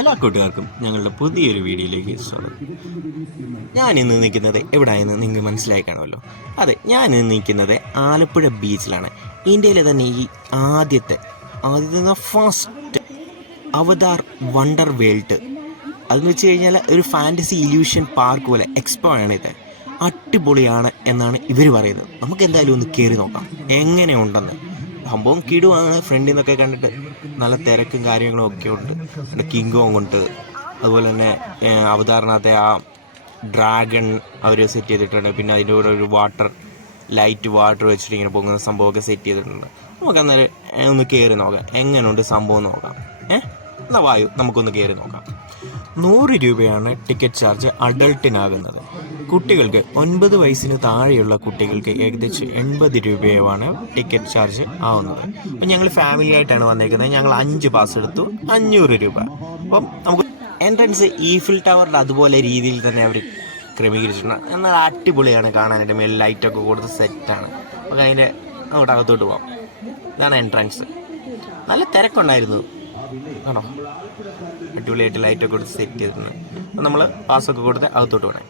എല്ലാ കൂട്ടുകാർക്കും ഞങ്ങളുടെ പുതിയൊരു വീഡിയോയിലേക്ക് സ്വാഗതം. ഞാൻ ഇന്ന് നിൽക്കുന്നത് എവിടെയെന്ന് നിങ്ങൾക്ക് മനസ്സിലായി കാണുമല്ലോ. അതെ, ഞാൻ ഇന്ന് നിൽക്കുന്നത് ആലപ്പുഴ ബീച്ചിലാണ്. ഇന്ത്യയിലെ തന്നെ ഈ ആദ്യത്തെ ഫസ്റ്റ് അവതാർ വണ്ടർ വേൾഡ് അതെന്ന് വെച്ച് കഴിഞ്ഞാൽ ഒരു ഫാൻറ്റസി ഇല്യൂഷൻ പാർക്ക് പോലെ എക്സ്പോ ആണ് ഇത്. അടിപൊളിയാണ് എന്നാണ് ഇവർ പറയുന്നത്. നമുക്ക് എന്തായാലും ഒന്ന് കയറി നോക്കാം എങ്ങനെയുണ്ടെന്ന്. സംഭവം കിടുവാണ്. ഫ്രണ്ടിൽ നിന്നൊക്കെ കണ്ടിട്ട് നല്ല തിരക്കും കാര്യങ്ങളും ഒക്കെ ഉണ്ട്. പിന്നെ കിങ് കോങ് ഉണ്ട്, അതുപോലെ തന്നെ അവതാറിനകത്തെ ആ ഡ്രാഗൺ അവർ സെറ്റ് ചെയ്തിട്ടുണ്ട്. പിന്നെ അതിൻ്റെ കൂടെ ഒരു വാട്ടർ വെച്ചിട്ട് ഇങ്ങനെ പോകുന്ന സംഭവമൊക്കെ സെറ്റ് ചെയ്തിട്ടുണ്ട്. നമുക്ക് അന്നേരം ഒന്ന് കയറി നോക്കാം എങ്ങനെയുണ്ട് സംഭവം നോക്കാം. എന്നാ വായു നമുക്കൊന്ന് കയറി നോക്കാം. 100 രൂപയാണ് ടിക്കറ്റ് ചാർജ് അഡൾട്ടിനാകുന്നത്. കുട്ടികൾക്ക് 9 വയസ്സിന് താഴെയുള്ള കുട്ടികൾക്ക് ഏകദേശം 80 രൂപയാണ് ടിക്കറ്റ് ചാർജ് ആവുന്നത്. അപ്പം ഞങ്ങൾ ഫാമിലി ആയിട്ടാണ് വന്നേക്കുന്നത്. ഞങ്ങൾ 5 പാസ് എടുത്തു, 500 രൂപ. അപ്പം നമുക്ക് എൻട്രൻസ് ഈഫിൽ ടവറിൻ്റെ അതുപോലെ രീതിയിൽ തന്നെ അവർ ക്രമീകരിച്ചിട്ടുണ്ട്. എന്നാൽ അടിപൊളിയാണ് കാണാനായിട്ട്. മേളിൽ ലൈറ്റൊക്കെ കൊടുത്ത് സെറ്റാണ്. അപ്പം അതിൻ്റെ അങ്ങോട്ട് അകത്തോട്ട് പോകാം. ഇതാണ് എൻട്രൻസ്. നല്ല തിരക്കുണ്ടായിരുന്നു ആണോ. അടിപൊളിയായിട്ട് ലൈറ്റൊക്കെ കൊടുത്ത് സെറ്റ് ചെയ്തിട്ടുണ്ട്. അപ്പം നമ്മൾ പാസ്സൊക്കെ കൊടുത്ത് അകത്തോട്ട് പോകണേ.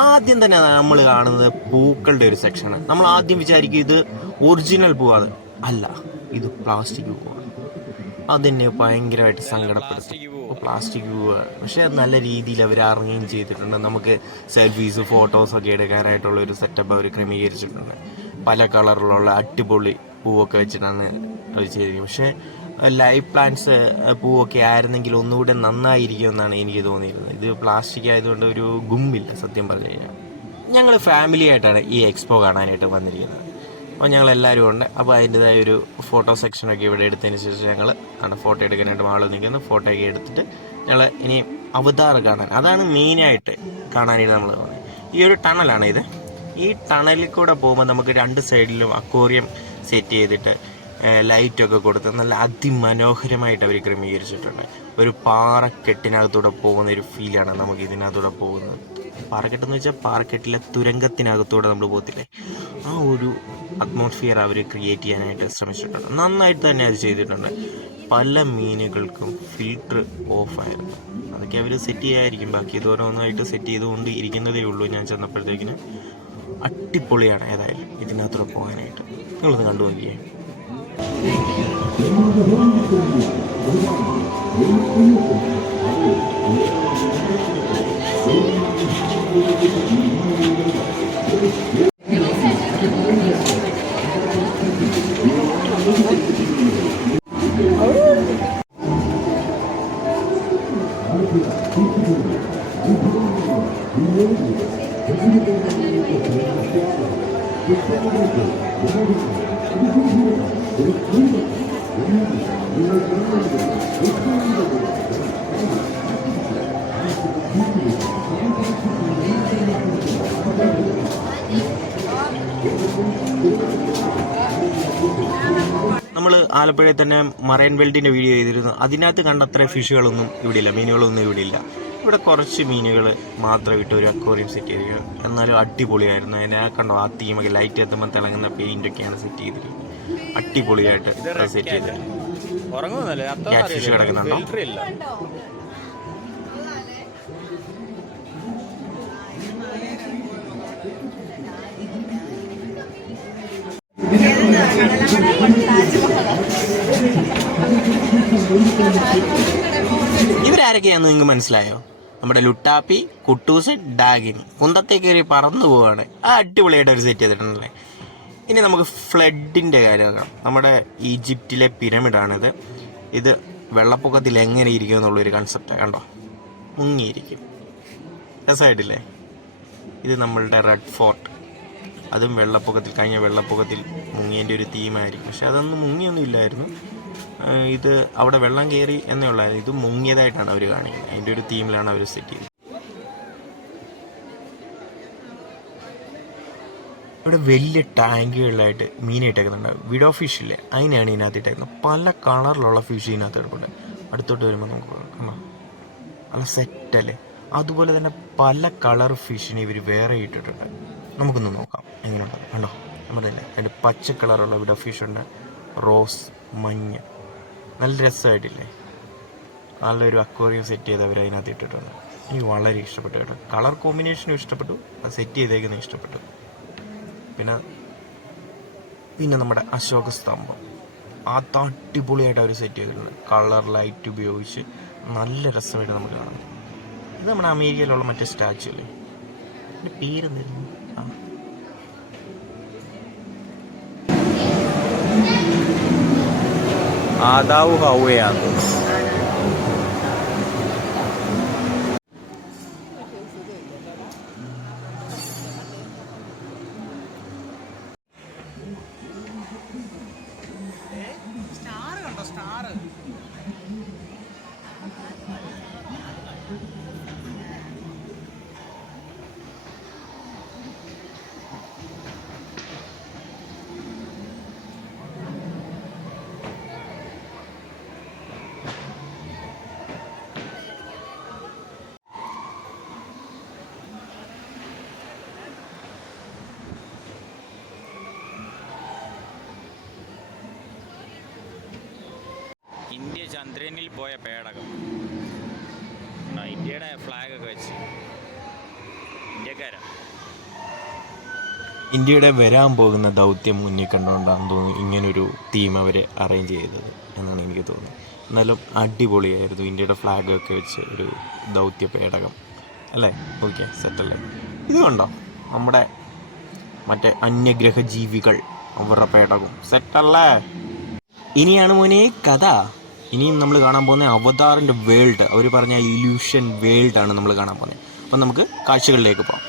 ആദ്യം തന്നെ നമ്മൾ കാണുന്നത് പൂക്കളുടെ ഒരു സെക്ഷനാണ്. നമ്മൾ ആദ്യം വിചാരിക്കും ഇത് ഒറിജിനൽ പൂവാണ്. അല്ല, ഇത് പ്ലാസ്റ്റിക് പൂവാണ്. അതെന്നെ ഭയങ്കരമായിട്ട് സങ്കടപ്പെടുത്തും. പ്ലാസ്റ്റിക് പൂവാണ്, പക്ഷെ നല്ല രീതിയിൽ അവർ അറേഞ്ച് ചെയ്തിട്ടുണ്ട്. നമുക്ക് സെൽഫീസ് ഫോട്ടോസൊക്കെ എടുക്കാനായിട്ടുള്ള ഒരു സെറ്റപ്പ് അവർ ക്രമീകരിച്ചിട്ടുണ്ട്. പല കളറിലുള്ള അടിപൊളി പൂവൊക്കെ വെച്ചിട്ടാണ് അവർ ചെയ്തിരിക്കുന്നത്. പക്ഷേ ലൈവ് പ്ലാന്റ്സ് പൂവൊക്കെ ആയിരുന്നെങ്കിൽ ഒന്നുകൂടെ നന്നായിരിക്കുമെന്നാണ് എനിക്ക് തോന്നിയിരുന്നത്. ഇത് പ്ലാസ്റ്റിക് ആയതുകൊണ്ട് ഒരു ഗുമ്മില്ല സത്യം പറഞ്ഞു കഴിഞ്ഞാൽ. ഞങ്ങൾ ഫാമിലി ആയിട്ടാണ് ഈ എക്സ്പോ കാണാനായിട്ട് വന്നിരിക്കുന്നത്. അപ്പോൾ ഞങ്ങൾ എല്ലാവരും ഉണ്ട്. അപ്പോൾ അതിൻ്റെതായ ഒരു ഫോട്ടോ സെക്ഷനൊക്കെ ഇവിടെ എടുത്തതിന് ശേഷം ഞങ്ങൾ ഫോട്ടോ എടുക്കാനായിട്ട് മാളിൽ നിൽക്കുന്നു. ഫോട്ടോ ഒക്കെ എടുത്തിട്ട് ഞങ്ങൾ ഇനി അവതാർ കാണാൻ, അതാണ് മെയിനായിട്ട് കാണാനായിട്ട് നമ്മൾ പോകുന്നത്. ഈ ഒരു ടണലാണ് ഇത്. ഈ ടണലിൽ കൂടെ പോകുമ്പോൾ നമുക്ക് 2 സൈഡിലും അക്വേറിയം സെറ്റ് ചെയ്തിട്ട് ലൈറ്റൊക്കെ കൊടുത്ത് നല്ല അതിമനോഹരമായിട്ട് അവർ ക്രമീകരിച്ചിട്ടുണ്ട്. ഒരു പാറക്കെട്ടിനകത്തൂടെ പോകുന്ന ഒരു ഫീലാണ് നമുക്ക് ഇതിനകത്തൂടെ പോകുന്നത്. പാറക്കെട്ടെന്ന് വെച്ചാൽ പാറക്കെട്ടിലെ തുരങ്കത്തിനകത്തൂടെ നമ്മൾ പോകത്തില്ലേ, ആ ഒരു അറ്റ്മോസ്ഫിയർ അവർ ക്രിയേറ്റ് ചെയ്യാനായിട്ട് ശ്രമിച്ചിട്ടുണ്ട്. നന്നായിട്ട് തന്നെ അത് ചെയ്തിട്ടുണ്ട്. പല മീനുകൾക്കും ഫിൽറ്റർ ഓഫായിരുന്നു. അതൊക്കെ അവർ സെറ്റ് ചെയ്യായിരിക്കും. ബാക്കി ഇത് ഓരോന്നായിട്ട് സെറ്റ് ചെയ്തുകൊണ്ട് ഇരിക്കുന്നതേ ഉള്ളൂ. ഞാൻ ചെന്നപ്പോഴത്തേക്കിന് അടിപൊളിയാണ്. ഏതായാലും ഇതിനകത്തൂടെ പോകാനായിട്ട് നിങ്ങളൊന്ന് കണ്ടു നോക്കിയേ. നമ്മൾ ആലപ്പുഴയിൽ തന്നെ മറൈൻ വേൾഡിൻ്റെ വീഡിയോ ചെയ്തിരുന്നു. അതിനകത്ത് കണ്ടത്ര ഫിഷുകളൊന്നും ഇവിടെ ഇല്ല, മീനുകളൊന്നും ഇവിടെ ഇല്ല. ഇവിടെ കുറച്ച് മീനുകൾ മാത്രം ഇട്ട് ഒരു അക്വേറിയം സെറ്റ് ചെയ്തിരിക്കുക. എന്നാലും അടിപൊളിയായിരുന്നു. അതിനെ കണ്ടോ, ആ തീമൊക്കെ ലൈറ്റ് എത്തുമ്പോൾ തിളങ്ങുന്ന പെയിൻ്റൊക്കെയാണ് സെറ്റ് ചെയ്തിരിക്കുന്നത്. അടിപൊളിയായിട്ട് സെറ്റ് ചെയ്തിട്ടുണ്ട്. Cat fish കിടക്കുന്നുണ്ടോ? ഇവരാരൊക്കെയാണെന്ന് നിങ്ങൾക്ക് മനസ്സിലായോ? നമ്മുടെ ലുട്ടാപ്പി, കുട്ടൂസ്, ഡാഗിനി കുന്തത്തെ കയറി പറന്നു പോവാണ്. ആ അടിപൊളിയായിട്ട് അവർ സെറ്റ് ചെയ്തിട്ടുണ്ടല്ലേ. ഇനി നമുക്ക് ഫ്ലഡിൻ്റെ കാര്യം നോക്കാം. നമ്മുടെ ഈജിപ്തിലെ പിരമിഡാണിത്. ഇത് വെള്ളപ്പൊക്കത്തിൽ എങ്ങനെ ഇരിക്കും എന്നുള്ളൊരു കൺസെപ്റ്റാണ്. കണ്ടോ, മുങ്ങിയിരിക്കും. രസമായിട്ടില്ലേ? ഇത് നമ്മളുടെ റെഡ് ഫോർട്ട്, അതും കഴിഞ്ഞ വെള്ളപ്പൊക്കത്തിൽ മുങ്ങിയതിൻ്റെ ഒരു തീമായിരിക്കും. പക്ഷെ അതൊന്നും മുങ്ങിയൊന്നും ഇല്ലായിരുന്നു. ഇത് അവിടെ വെള്ളം കയറി എന്നേ ഉള്ളായിരുന്നു. ഇത് മുങ്ങിയതായിട്ടാണ് അവർ കാണിക്കുന്നത്. അതിൻ്റെ ഒരു തീമിലാണ് അവർ സെറ്റ് ചെയ്തത്. ഇവിടെ വലിയ ടാങ്കുകളിലായിട്ട് മീനിട്ടേക്കുന്നുണ്ട്. വിഡോ ഫിഷ് ഇല്ലേ, അതിനെയാണ് ഇതിനകത്ത് ഇട്ടേക്കുന്നത്. പല കളറിലുള്ള ഫിഷ് ഇതിനകത്ത് എടുപ്പുണ്ട്. അടുത്തോട്ട് വരുമ്പോൾ നമുക്ക് കാണാം, നല്ല സെറ്റല്ലേ. അതുപോലെ തന്നെ പല കളർ ഫിഷിനെ ഇവർ വേറെ ഇട്ടിട്ടുണ്ട്. നമുക്കൊന്ന് നോക്കാം എങ്ങനെയുണ്ട്. കണ്ടോ, നമ്മളില്ലേ അതിൻ്റെ പച്ച കളറുള്ള വിഡോ ഫിഷ് ഉണ്ട്, റോസ്, മഞ്ഞ, നല്ല രസമായിട്ടില്ലേ. നല്ലൊരു അക്വേറിയം സെറ്റ് ചെയ്ത് അവർ അതിനകത്ത് ഇട്ടിട്ടുണ്ട്. എനിക്ക് വളരെ ഇഷ്ടപ്പെട്ടു കേട്ടോ. കളർ കോമ്പിനേഷനും ഇഷ്ടപ്പെട്ടു, അത് സെറ്റ് ചെയ്തേക്കുന്നത് ഇഷ്ടപ്പെട്ടു. പിന്നെ നമ്മുടെ അശോക സ്തംഭം അത് അടിപൊളിയായിട്ട് അവർ സെറ്റ് ചെയ്തിട്ടുണ്ട്. കളർ ലൈറ്റ് ഉപയോഗിച്ച് നല്ല രസമായിട്ട് നമുക്ക് കാണാം. ഇത് നമ്മുടെ അമേരിക്കയിലുള്ള മറ്റേ സ്റ്റാച്ചു അല്ലേ, എൻ്റെ പേരെന്തായിരുന്നു? ആദാവു ഹൗവയാണ്. ഇന്ത്യ ചന്ദ്രനിൽ പോയ പേടകം, ഇന്ത്യയുടെ ഫ്ലാഗൊക്കെ വെച്ച് ഇന്ത്യക്കാരാണ്. ഇന്ത്യയുടെ വരാൻ പോകുന്ന ദൗത്യം മുന്നിൽ കണ്ടുകൊണ്ടാണെന്ന് തോന്നുന്നു ഇങ്ങനൊരു തീം അവർ അറേഞ്ച് ചെയ്തത് എന്നാണ് എനിക്ക് തോന്നുന്നത്. എന്നാലും അടിപൊളിയായിരുന്നു. ഇന്ത്യയുടെ ഫ്ലാഗൊക്കെ വെച്ച് ഒരു ദൗത്യ പേടകം അല്ലേ? ഓക്കെ, സെറ്റല്ലേ? ഇത് കണ്ടോ, നമ്മുടെ മറ്റേ അന്യഗ്രഹ ജീവികൾ, അവരുടെ പേടകം സെറ്റല്ലേ? ഇനിയാണ് മോനെ കഥ. ഇനിയും നമ്മൾ കാണാൻ പോകുന്ന അവതാറിൻ്റെ വേൾഡ്, അവർ പറഞ്ഞ ഇല്യൂഷൻ വേൾഡാണ് നമ്മൾ കാണാൻ പോകുന്നത്. അപ്പം നമുക്ക് കാഴ്ചകളിലേക്ക് പോകാം.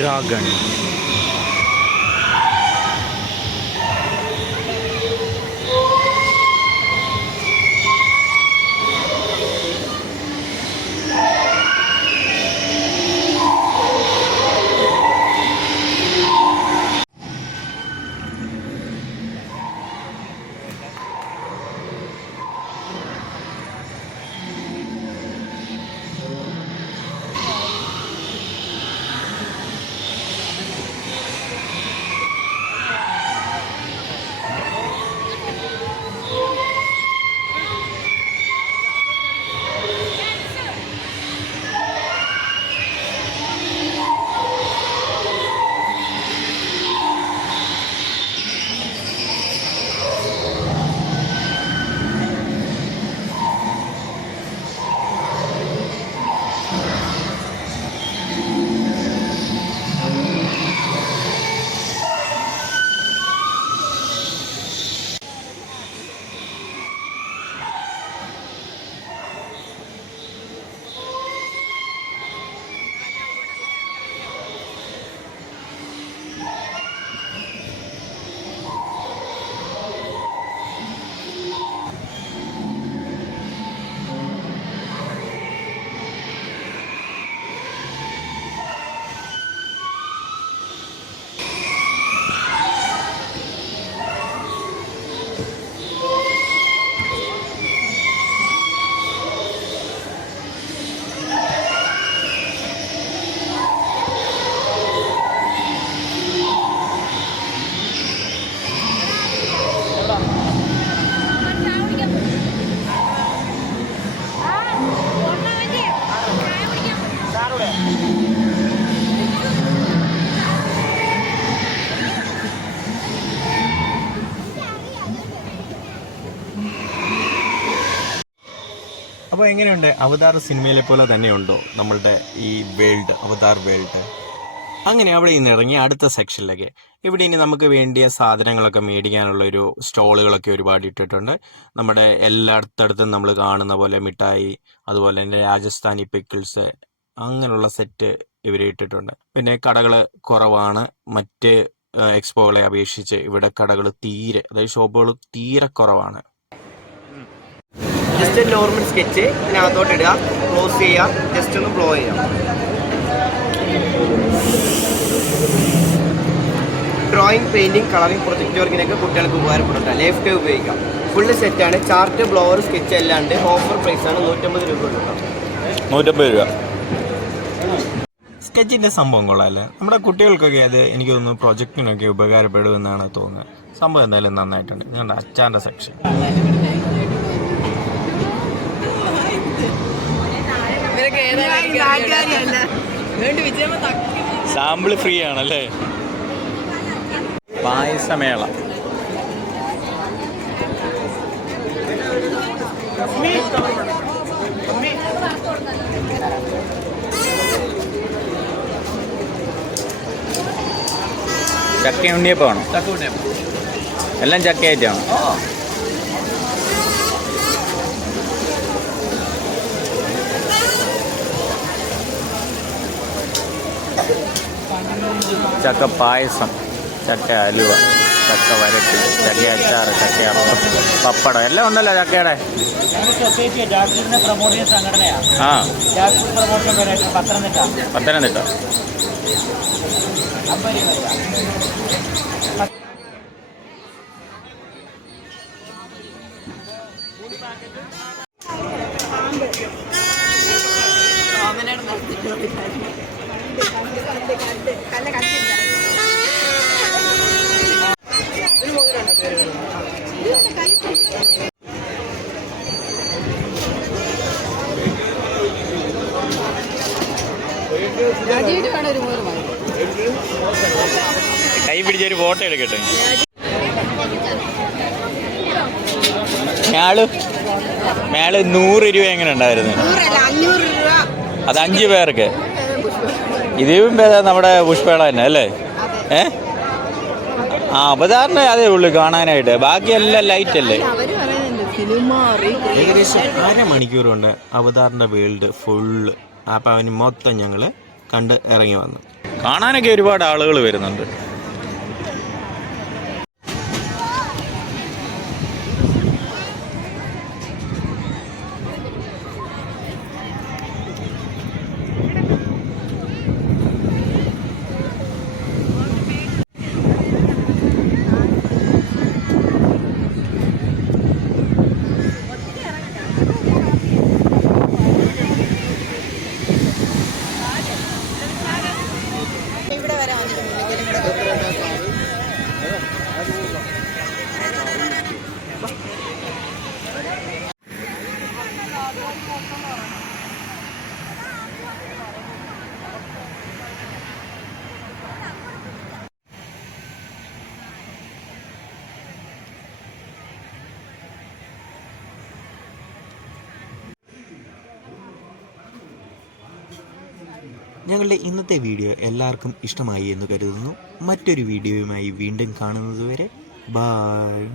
ഡ്രാഗൺ. അപ്പോൾ എങ്ങനെയുണ്ട്? അവതാർ സിനിമയിലെ പോലെ തന്നെയുണ്ടോ നമ്മളുടെ ഈ വേൾഡ്, അവതാർ വേൾഡ്? അങ്ങനെ അവിടെ നിന്ന് ഇറങ്ങി അടുത്ത സെക്ഷനിലേക്ക്. ഇവിടെ ഇനി നമുക്ക് വേണ്ടിയ സാധനങ്ങളൊക്കെ മേടിക്കാനുള്ള ഒരു സ്റ്റോളുകളൊക്കെ ഒരുപാട് ഇട്ടിട്ടുണ്ട്. നമ്മുടെ എല്ലായിടത്തടുത്തും നമ്മൾ കാണുന്ന പോലെ മിഠായി, അതുപോലെ തന്നെ രാജസ്ഥാനി പിക്കിൾസ്, അങ്ങനെയുള്ള സെറ്റ് ഇവർ ഇട്ടിട്ടുണ്ട്. പിന്നെ കടകൾ കുറവാണ്. മറ്റ് എക്സ്പോകളെ അപേക്ഷിച്ച് ഇവിടെ കടകൾ തീരെ, അതായത് ഷോപ്പുകൾ തീരെ കുറവാണ്. ജസ്റ്റ് നോർമൽ സ്കെച്ച് ഇതിനകത്തോട്ട് ഇടുക, ക്ലോസ് ചെയ്യുക, ജസ്റ്റ് ഒന്ന് ബ്ലോ ചെയ്യുക. ഡ്രോയിങ്, പെയിൻറ്റിങ്, കളറിങ്, പ്രൊജക്റ്റ് വർക്കിനൊക്കെ കുട്ടികൾക്ക് ഉപകാരപ്പെടുന്നുണ്ട്. ലൈഫ് ടൈം ഉപയോഗിക്കാം. ഫുള്ള് സെറ്റാണ്. ചാർട്ട്, ബ്ലോവർ, സ്കെച്ച് എല്ലാം ഉണ്ട്. ഓഫർ പ്രൈസാണ് 150 രൂപ കിട്ടും. 150 രൂപ. സ്കെച്ചിൻ്റെ സംഭവം കൊള്ളാമല്ലേ? നമ്മുടെ കുട്ടികൾക്കൊക്കെ അത് എനിക്ക് തോന്നുന്നു പ്രൊജക്റ്റിനൊക്കെ ഉപകാരപ്പെടുമെന്നാണ് തോന്നുന്നത്. സംഭവം എന്തായാലും നന്നായിട്ടുണ്ട്. ഞങ്ങളുടെ അച്ചാറിൻ്റെ സെക്ഷൻ. സാമ്പിൾ ഫ്രീ ആണല്ലേ? പായസമേള. ചക്ക ഉണ്ണിയപ്പാണോ? എല്ലാം ചക്കയായിട്ടാണോ? ചക്ക പായസം, ചക്ക അലുവ, ചക്ക വരട്ടി, ചക്ക അച്ചാർ, ചക്ക അപ്പം, പപ്പടം എല്ലാം ഉണ്ടല്ലോ ചക്കയുടെ. ആ, പത്തനംതിട്ട. കൈ പിടിച്ചൊരു ഫോട്ടോ എടുക്കട്ടെ. മേള് 100 രൂപ എങ്ങനെ ഉണ്ടായിരുന്നു? അത് 5 പേർക്ക്. ഇതിലും പേരാ നമ്മുടെ പുഷ്പേള തന്നെ അല്ലേ? ആ, അവതാറിന് അതേ ഉള്ളൂ കാണാനായിട്ട്. ബാക്കിയെല്ലാം ലൈറ്റ് അല്ലേ? ഏകദേശം 1/2 മണിക്കൂർ കൊണ്ട് അവതാറിൻ്റെ വേൾഡ് ഫുള്ള് അപ്പം അവന് മൊത്തം ഞങ്ങൾ കണ്ട് ഇറങ്ങി വന്നു. കാണാനൊക്കെ ഒരുപാട് ആളുകൾ വരുന്നുണ്ട്. ഞങ്ങളുടെ ഇന്നത്തെ വീഡിയോ എല്ലാവർക്കും ഇഷ്ടമായി എന്ന് കരുതുന്നു. മറ്റൊരു വീഡിയോയുമായി വീണ്ടും കാണുന്നതുവരെ ബായ്.